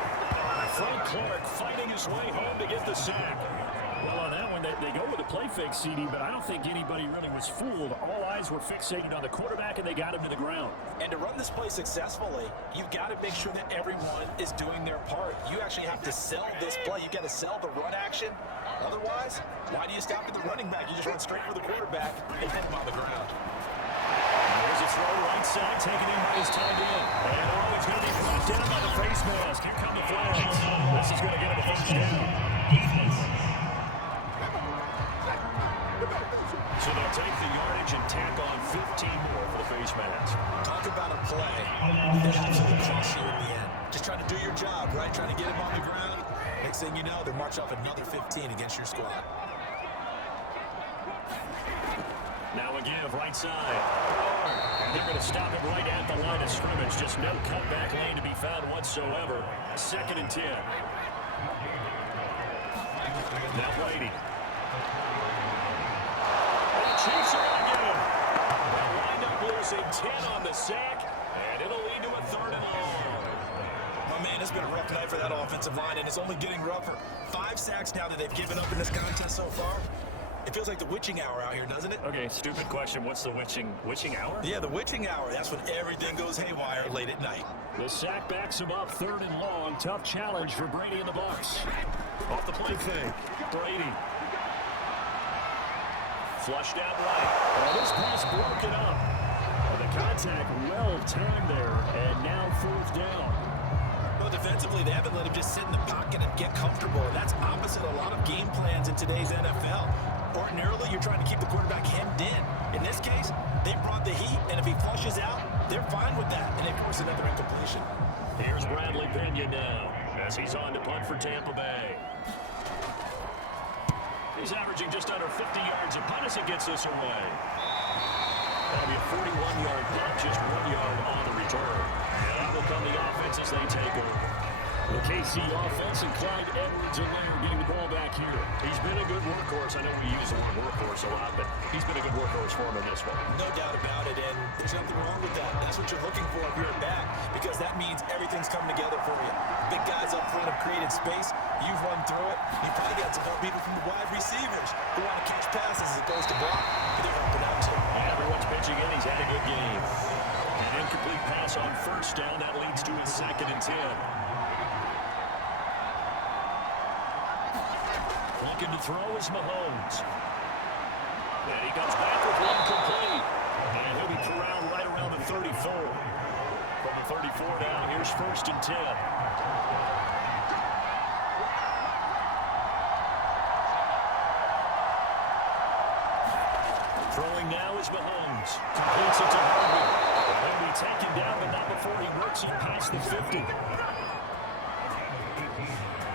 Frank Clark fighting his way home to get the sack. Well, on that one, they go with a play fake, CD, but I don't think anybody really was fooled. All eyes were fixated on the quarterback, and they got him to the ground. And to run this play successfully, you've got to make sure that everyone is doing their part. You actually have to sell this play. You've got to sell the run action. Otherwise, why do you stop at the running back? You just run straight for the quarterback and hit him on the ground. There's a throw right side, taken in by his tight end. And he's going to be brought down by the face mask. Here come the flags. This is going to get him a first down. So they'll take the yardage and tack on 15 more for the face mask. Talk about a play that absolutely costs you in the end. Just trying to do your job, right? Trying to get him on the ground. Next thing you know, they're marching off another 15 against your squad. Now again, right side. And they're going to stop him right at the line of scrimmage. Just no cutback lane to be found whatsoever. 2nd and 10. Now Brady. Chiefs are going to get him. They'll wind up losing 10 on the sack, and it'll lead to a 3rd and long. Oh, man, it's been a rough night for that offensive line, and it's only getting rougher. 5 sacks now that they've given up in this contest so far. It feels like the witching hour out here, doesn't it? Okay, stupid question. What's the witching hour? Yeah, the witching hour. That's when everything goes haywire late at night. The sack backs him up 3rd and long. Tough challenge for Brady and the Bucs. Off the play fake. Brady. Flush down right. Well, this pass broken up. The contact well timed there, and now 4th down. Well, defensively, they haven't let him just sit in the pocket and get comfortable. And that's opposite a lot of game plans in today's NFL. Ordinarily, you're trying to keep the quarterback hemmed in. In this case, they brought the heat, and if he flushes out, they're fine with that. And they force another incompletion. Here's Bradley Pinion now, as he's on to punt for Tampa Bay. He's averaging just under 50 yards a punt as he gets this away. That'll be a 41-yard punt, just 1 yard on the return. And that will come the offense as they take over. The KC offense and Clyde Edwards-Helaire getting the ball back here. He's been a good workhorse. I know we use the word workhorse a lot, but he's been a good workhorse for him in this one. No doubt about it, and there's nothing wrong with that. That's what you're looking for if you're back, because that means everything's coming together for you. Big guys up front have created space. You've run through it. You probably got some help even from the wide receivers who want to catch passes as opposed to block, but they're helping out too. Everyone's pitching in. He's had a good game. An incomplete pass on 1st down. That leads to his 2nd and 10. Looking to throw is Mahomes. And he comes back with one complete. And he'll be corralled right around the 34. From the 34 down, here's 1st and 10. Throwing now is Mahomes. Completes it to Harvey. He'll be taken down, but not before he works it past the 50.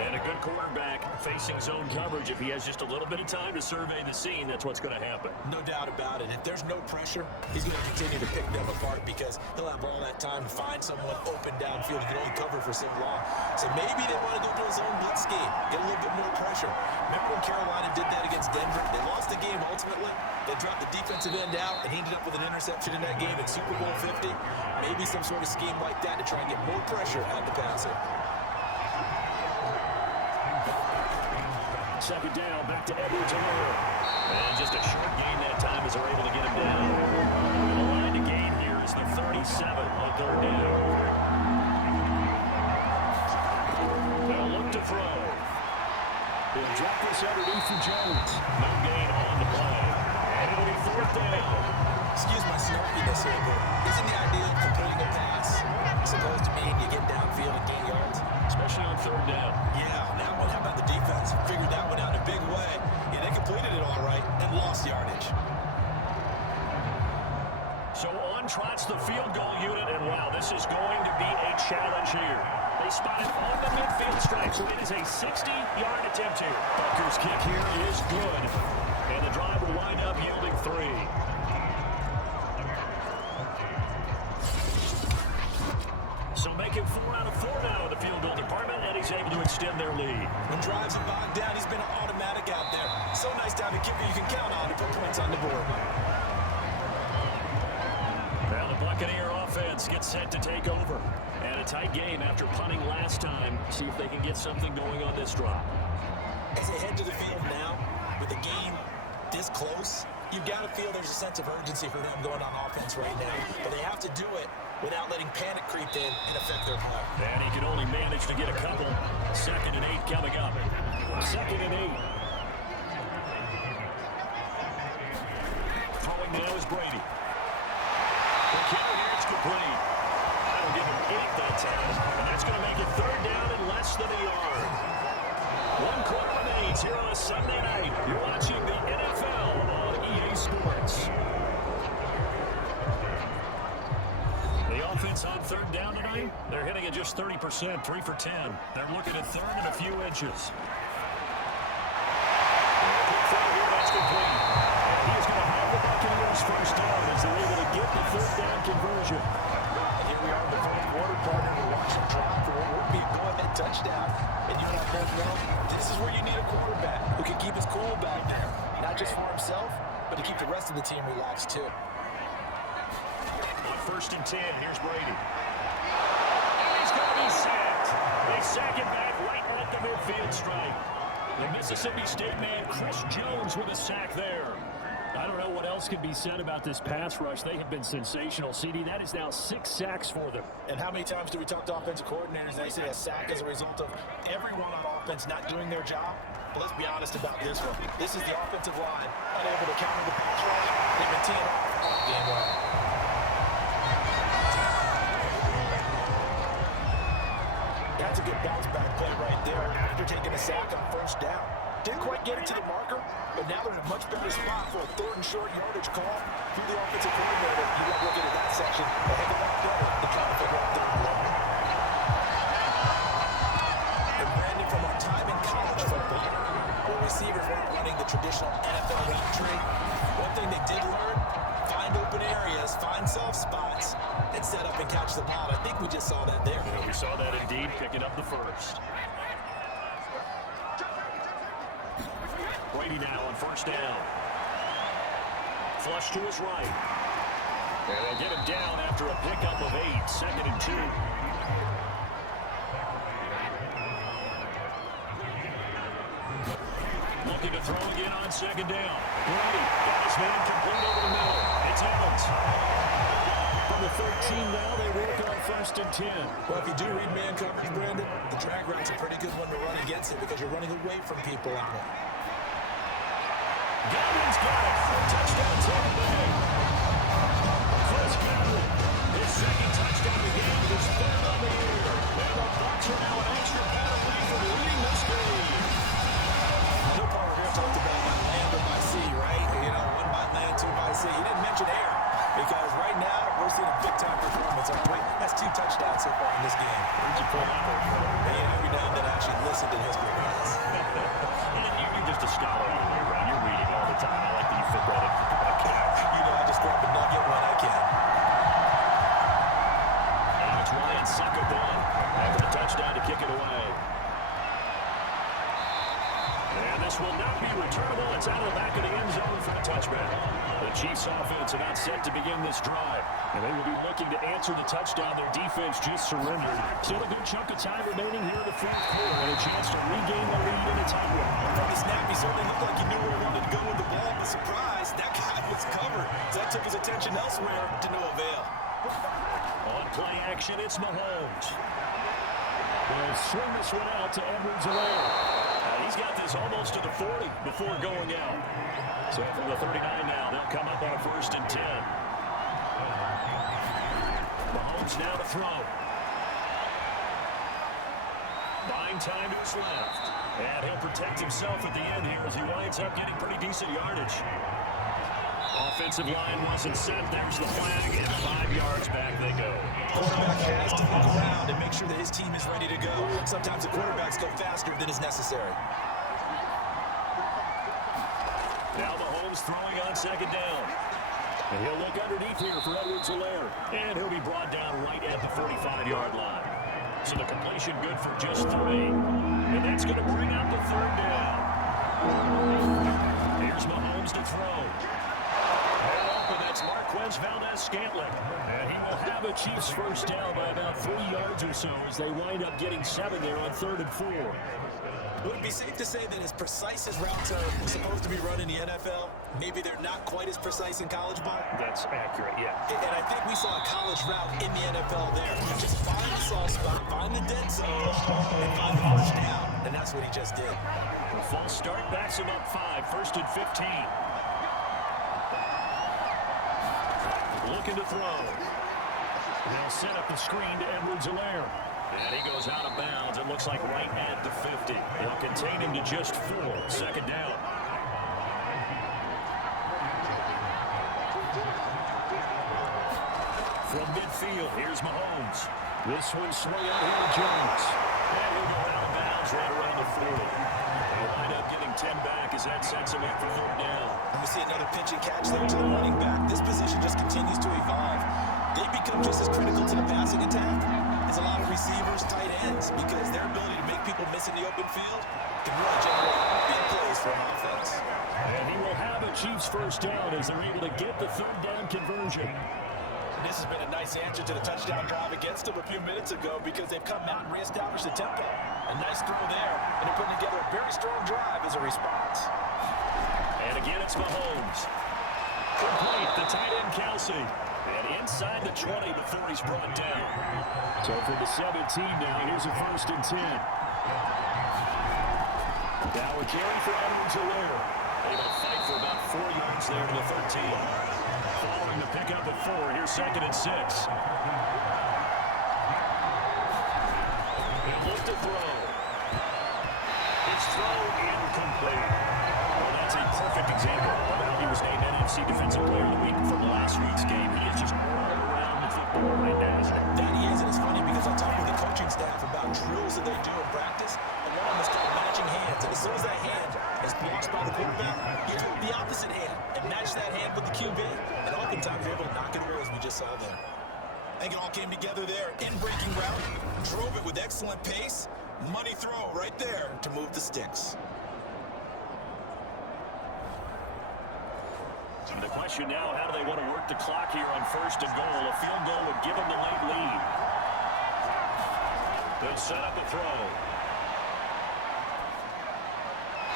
And a good quarterback facing zone coverage. If he has just a little bit of time to survey the scene, that's what's going to happen. No doubt about it. If there's no pressure, he's going to continue to pick them apart because he'll have all that time to find someone open downfield and can only cover for so long. So maybe they want to go to a zone blitz scheme, get a little bit more pressure. Remember when Carolina did that against Denver? They lost the game ultimately. They dropped the defensive end out, and he ended up with an interception in that game in Super Bowl 50. Maybe some sort of scheme like that to try and get more pressure out of the passer. 2nd down, back to Edwards-Helaire. And just a short gain that time as they're able to get him down. And the line to gain here is the 37 on 3rd down. They'll look to throw. He'll drop this underneath for Jones. No gain on the play. And it'll be 4th down. Excuse my snarkiness here, but isn't the idea of completing a pass supposed to mean you get downfield and gain yards? Especially on 3rd down. Yeah, on that one, how about the defense? Figured that one out in a big way. Yeah, they completed it all right and lost yardage. So on trot It's the field goal unit, and wow, this is going to be a challenge here. They spot it on the midfield stripe, so it is a 60-yard attempt here. Bucker's kick here is good, and the drive will wind up yielding 3. So making 4 out of 4 now in the field goal department, and he's able to extend their lead. When drives are bogged down, he's been an automatic out there. So nice to have a kicker you can count on to put points on the board. Now the Buccaneer offense gets set to take over. And a tight game after punting last time. See if they can get something going on this drive. As they head to the field now, with the game this close, you've got to feel there's a sense of urgency for them going on offense right now. But they have to do it without letting panic creep in and affect their play. And he can only manage to get a couple. 2nd and 8 coming up. 2nd and 8. Throwing now is Brady. The kick here, it's complete. That'll give him 8 that time. And that's going to make it 3rd down and less than a yard. 1 quarter remains here on a Sunday night. You're watching the NFL on EA Sports. The offense on 3rd down tonight, they're hitting at just 30%, 3 for 10. They're looking at 3rd and a few inches. Quick throw here, that's complete. And he's going to have the Buccaneers 1st down as they're able to get the 3rd down conversion. And here we are in the 4th quarter, partner. We're watching drop for what would be a go-ahead touchdown. And you and I both know this is where you need a quarterback who can keep his cool back there. Not just for himself, but to keep the rest of the team relaxed too. On 1st and 10, here's Brady. And he's going to be sacked. They sack him back right at the midfield stripe. The Mississippi State man, Chris Jones, with a sack there. I don't know what else could be said about this pass rush. They have been sensational, CD. That is now 6 sacks for them. And how many times do we talk to offensive coordinators? They say a sack as a result of everyone on offense not doing their job. But let's be honest about this one. This is the offensive line unable to counter the pass rush. They've been teeing off all game long. That's a good bounce back play right there after taking a sack on 1st down. Didn't quite get it to the marker, but now they're in a much better spot for a 3rd and short yardage call. Through the offensive coordinator, you look looking at that section, a heck of a lot better than trying to figure out 3rd and long. And Brandon, from our time in college football, where receivers weren't running the traditional NFL route tree, one thing they did learn, find open areas, find soft spots, and set up and catch the ball. I think we just saw that there. We saw that indeed, picking up the 1st. Brady now on 1st down. Flush to his right. And they'll get him down after a pickup of 8. 2nd and 2. Looking to throw again on 2nd down. Brady got his man complete over the middle. It's Evans. From the 13 now, they work on 1st and 10. Well, if you do read man coverage, Brandon, the drag route's a pretty good one to run against it because you're running away from people out there. Godwin's got it. Touchdown, Tampa Bay. Chris Godwin, his 2nd touchdown of the game, his 3rd on the year. And the Bucs are now an extra point away from leading this game. No part of here talked about by land or by sea, right? You know, 1 by land, 2 by sea. He didn't mention air because right now we're seeing a big-time performance. That's 2 touchdowns so far in this game. And every now and then I actually listen to history class. You're just a scholar on the way around. You're reading all the time. I like that you fit right in. You know, I just grab a nugget when I can. Now it's Ryan suckered down after the touchdown to kick it away. And this will not be returnable. It's out of the back of the end zone for the touchback. The Chiefs offense about set to begin this drive. And they will be looking to answer the touchdown. Their defense just surrendered. Still a good chunk of time remaining here in the 4th quarter. And a chance to regain the lead in a tight one. From the snap, he certainly looked like he knew where he wanted to go with the ball, but surprise, that guy was covered. So that took his attention elsewhere to no avail. On play action, it's Mahomes. Will swing this one out to Edwards-Helaire. He's got this almost to the 40 before going out. So from the 39 now, they'll come up on a 1st and 10. Mahomes now to throw. Buying time to his left. And he'll protect himself at the end here as he winds up getting pretty decent yardage. Offensive line wasn't set. There's the flag, and 5 yards back they go. Quarterback has to look around and make sure that his team is ready to go. Sometimes the quarterbacks go faster than is necessary. Now Mahomes throwing on second down. And he'll look underneath here for Edwards-Helaire. And he'll be brought down right at the 45-yard line. So the completion good for just 3. And that's going to bring out the 3rd down. Here's Mahomes to throw. And that's Marquez Valdez-Scantling. And he will have a Chiefs first down by about 3 yards or so as they wind up getting 7 there on 3rd and 4. Would it be safe to say that as precise as routes are supposed to be run in the NFL, maybe they're not quite as precise in college ball? That's accurate, yeah. And I think we saw a college route in the NFL there. You just find the soft spot, find the dead zone, and find the first down. And that's what he just did. A false start backs him up 5, 1st and 15. Looking to throw. They'll set up the screen to Edwards-Helaire. And he goes out of bounds. It looks like right at the 50. They'll contain him to just 4. 2nd down. From midfield, here's Mahomes. This one swung out here to Jones. And he'll go out of bounds right around the 40. They'll wind up getting 10 back as that sets him up for 3rd down. And we see another pitch and catch there to the running back. This position just continues to evolve. They become just as critical to the passing attack as a lot of receivers, tight ends, because their ability to make people miss in the open field can really generate big plays for an offense. And he will have a Chiefs first down as they're able to get the 3rd down conversion. This has been a nice answer to the touchdown drive against them a few minutes ago because they've come out and reestablished the tempo. A nice throw there, and they're putting together a very strong drive as a response. And again, it's Mahomes. Complete, the tight end Kelsey. And inside the 20 before he's brought down. So from the 17 now, here's a 1st and 10. Now a carry for Edwards-Helaire. They will fight for about 4 yards there to the 13. Following the pickup at 4, here's 2nd and 6. He'll look to throw. It's throw incomplete. Well, that's a perfect example of how he was named NFC Defensive Player of the Week from last week's game. He is just all around the football right now, isn't it? That he is, and it's funny because I talk with the coaching staff about drills that they do in practice, and one of them is called matching hands. And as soon as that hand is blocked by the quarterback, you do the opposite hand and match that hand with the QB. And oftentimes you're able to knock it away, as we just saw there. I think it all came together there. In-breaking route, drove it with excellent pace. Money throw right there to move the sticks. The question now, how do they want to work the clock here on 1st and goal? A field goal would give them the late lead. They'll set up a throw.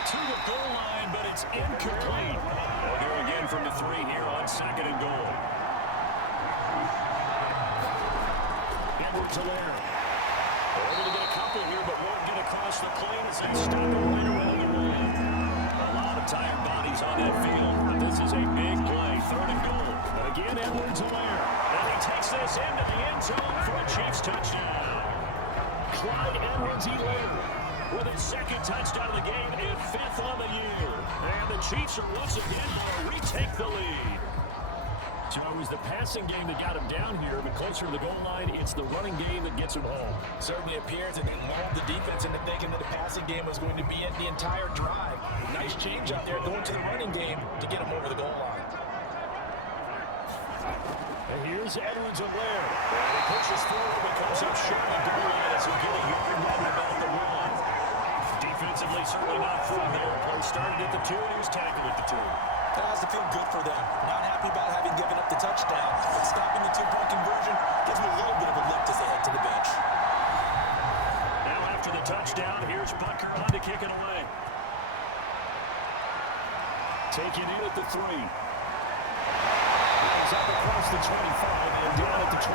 To the goal line, but it's incomplete. They'll go again from the 3 here on 2nd and goal. Edwards-Helaire. They're able to get a couple here, but won't get across the plane as they stop it right around the rim. A lot of tired bodies on that field. This is a big play, 3rd and goal. Again, Edwards-Helaire. And he takes this into the end zone for a Chiefs touchdown. Clyde Edwards-Helaire with his 2nd touchdown of the game and 5th on the year. And the Chiefs are once again going to retake the lead. So it was the passing game that got him down here, but closer to the goal line, it's the running game that gets him home. Certainly appears that they lulled the defense into thinking that the passing game was going to be it the entire drive. Nice change up there going to the running game to get him over the goal line. And here's Edwards-Helaire. And he pushes forward, but comes up short of the goal line as he'll get a yard run about the 1. Defensively, certainly not full there. Play started at the 2, and he was tackled at the 2. That has to feel good for them. Not happy about having given up the touchdown, but stopping the 2-point conversion gives them a little bit of a lift as they head to the bench. Now after the touchdown, here's Butker on to kick it away. Taking in at the 3. It's up across the 25 and down at the 28.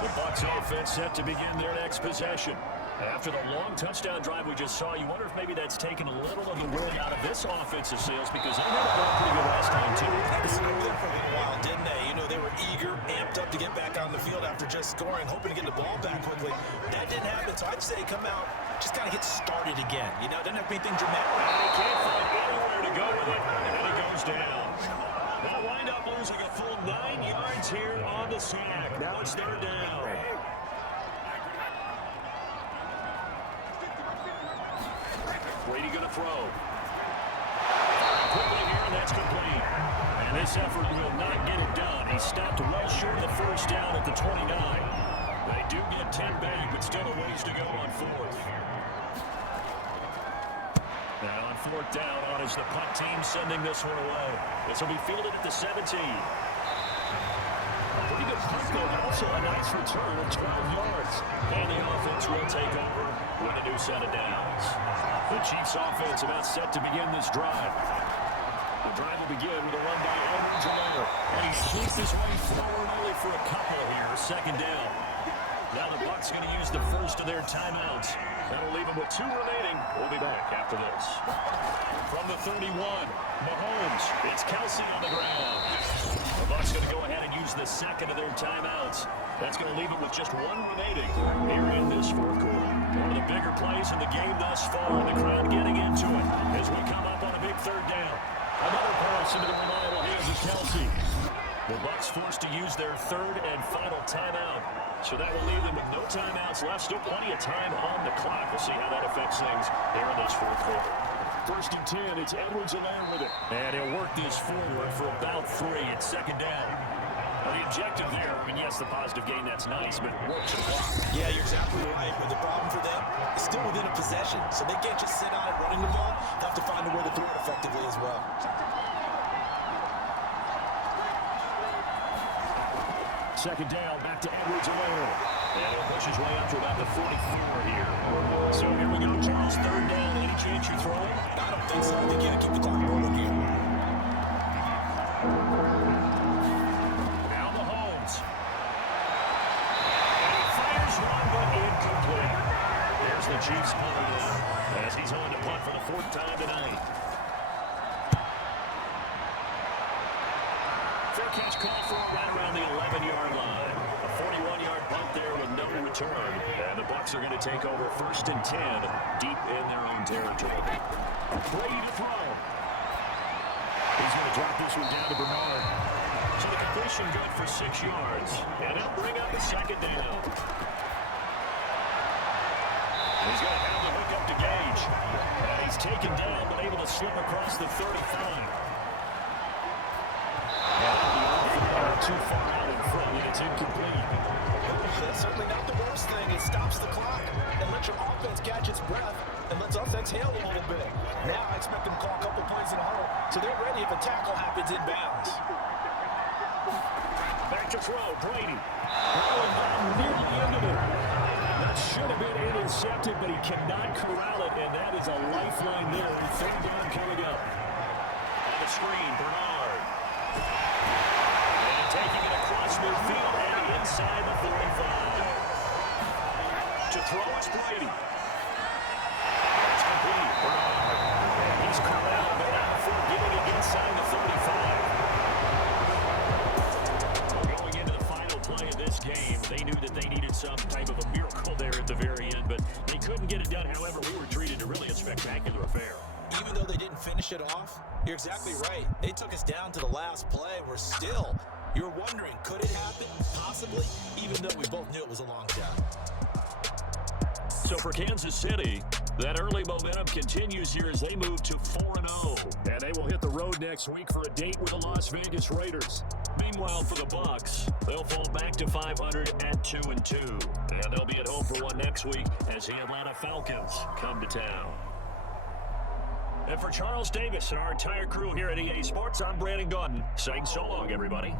The Bucs offense set to begin their next possession. After the long touchdown drive we just saw, you wonder if maybe that's taken a little of the wind out of this offensive sales because they had it going pretty good last time, too. They slowed there for a little while, didn't they? You know, they were eager, amped up to get back on the field after just scoring, hoping to get the ball back quickly. That didn't happen, so I'd say come out just got to get started again. You know, doesn't have to be anything dramatic. He can't find anywhere to go with it, and it goes down. They'll wind up losing a full 9 yards here on the sack. Now it's third down. Brady going to throw. Quickly here, and that's complete. And this effort will not get it done. He stopped well short of the first down at the 29. They do get 10 back, but still a ways to go on fourth. Now on fourth down, on is the punt team sending this one away. This will be fielded at the 17. A pretty good punt, though, but also a nice return of 12 yards. And the offense will take over with a new set of downs. The Chiefs offense about set to begin this drive. The drive will begin with a run by Edwards-Helaire. And he sneaks his way forward only for a couple here. Second down. Now the Bucs going to use the first of their timeouts. That'll leave them with 2 remaining. We'll be back after this. From the 31, Mahomes. It's Kelsey on the ground. The Bucs going to go ahead and use the second of their timeouts. That's going to leave it with just 1 remaining here in this fourth quarter. One of the bigger plays in the game thus far, and the crowd getting into it as we come up on a big third down. Another pass into the reliable hands of Kelsey. The Bucs forced to use their third and final timeout. So that will leave them with no timeouts left. Still plenty of time on the clock. We'll see how that affects things here in this fourth quarter. First and 10, it's Edwards-Helaire with it. And he'll work this forward for about 3 at second down. Well, the objective there, I mean, yes, the positive gain, that's nice, but works a lot. Yeah, you're exactly right. But the problem for them is still within a possession. So they can't just sit on it running the ball. They have to find a way to throw it effectively as well. Second down, back to Edwards-Helaire. And he'll push his way up to about the 44 here. So here we go, Charles. Third down. Any chance you're throwing? I don't think so. I think you got to keep the clock rolling here. Now Mahomes. And he fires one, but incomplete. There's the Chiefs punt as he's on to punt for the 4th time tonight. Fair catch call for right around the 11-yard line. A 41-yard punt there with no return. And the Bucs are going to take over first and 10 deep in their own territory. Brady to throw. He's going to drop this one down to Bernard. So the completion good for 6 yards. And it'll bring up the second down. He's going to have the hook up to Gage. And he's taken down, but able to slip across the 35. Too far out in front, and it's incomplete. That's certainly not the worst thing. It stops the clock and lets your offense catch its breath and lets us exhale a little bit. Now I expect them to call a couple plays in a huddle so they're ready if a tackle happens inbounds. Back to throw, Brady. Nearly into it. That should have been intercepted, but he cannot corral it, and that is a lifeline there. Third down coming up. On the screen, Bernard. Taking it across midfield and inside the 45. To throw is Brady. It's complete. Bernard. He's corralled, but out before getting it inside the 35. Going into the final play of this game, they knew that they needed some type of a miracle there at the very end, but they couldn't get it done. However, we were treated to really a spectacular affair. Even though they didn't finish it off, you're exactly right. They took us down to the last play. We're still... You're wondering, could it happen? Possibly, even though we both knew it was a long shot. So for Kansas City, that early momentum continues here as they move to 4-0. And they will hit the road next week for a date with the Las Vegas Raiders. Meanwhile, for the Bucs, they'll fall back to 500 at 2-2. And they'll be at home for one next week as the Atlanta Falcons come to town. And for Charles Davis and our entire crew here at EA Sports, I'm Brandon Gaudin saying so long, everybody.